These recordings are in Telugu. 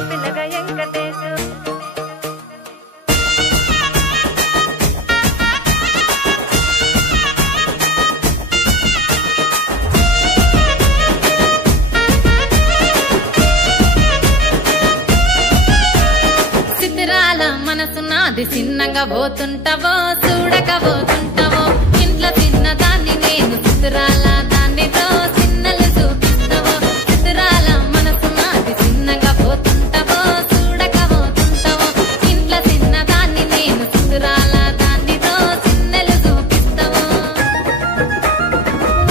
పిల్లగా వెంకటేశు సిద్ధిరాల మనసు నాది చిన్నగా పోతుంటావో చూడకపోతుంటావో ఇంట్లో చిన్నదాన్ని నేను సిద్ధిరాల దానితో చిన్నలు చూపిస్తావో సిద్ధిరాల మనసు నాది చిన్నగా పోతుంటావో చూడకపోతుంటావో ఇంట్లో చిన్నదాన్ని నేను సిద్ధిరాల దానితో చిన్నలు చూపిస్తావో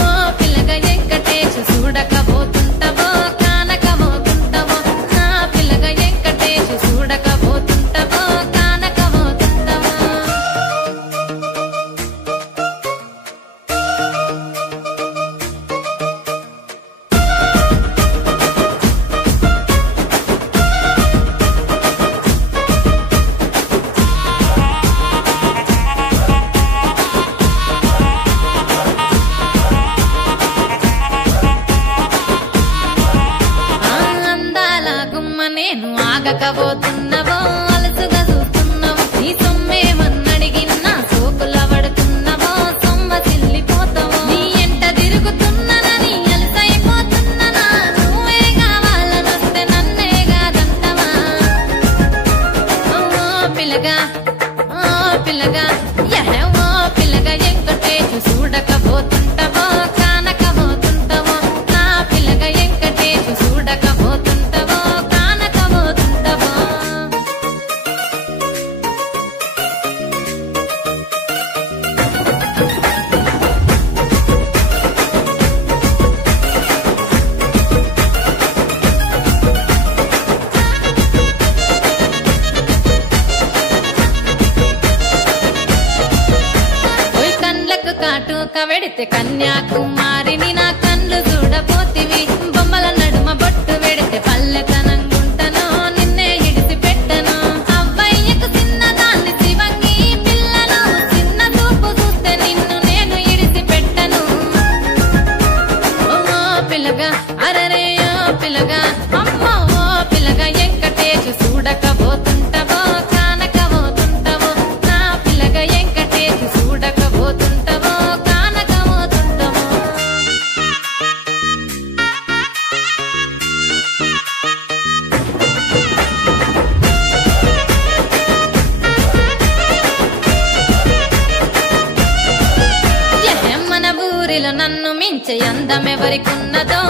ఓ పిల్లగా వెంకటేశు చూడకపోతుంటావో కానకపోతుంటావో నా పిల్లగా వెంకటేశు చూడకపోతుంటావో కానకపోతుంటావో అందాల గుమ్మ నేను ఆగకపోతున్నావో అలసుగా చూస్తున్నావో నీ సొమ్మేమన్నడిగిన్నా సోకుల పడుతున్నావో సొమ్మ సిల్లిపోతావో నీ ఎంట తిరుగుతున్నానని అలసైపోతున్నానా నువ్వే కావాలనొస్తే నన్నే కాదంటవా ఓ పిల్లగా యహే ఓ పిల్లగా వెంకటేశు చూడకపోతుంటావో కానకపోతుంటావో నా పిల్లగా వెంకటేశు చూడకపోతుంటావో కానకపోతుంటావో ఓయ్ కండ్లకు కాటుక వెడితే కన్యాకుమారిని నా కండ్లు చూడపోతివి బొమ్మల నడుమ బొట్టు వెడితే పల్లెతనంగుంటను నిన్నే ఇడిసి పెట్టను అవ్వయ్యకు చిన్నదాన్ని శివంగి పిల్లను చిన్న చూపు చూస్తే నిన్ను నేను ఇడిసి పెట్టను ఓ పిల్లగా అరరే ఓ పిల్లగా అమ్మో ఓ పిల్లగా వెంకటేశు చూడకపోతుంటావో కానకపోతుంటావో నా పిల్లగా వెంకటేశు చూడకపోతుంటావో కానకపోతుంటావో మన ఊరిలో నన్ను మించే అందమెవరికున్నదో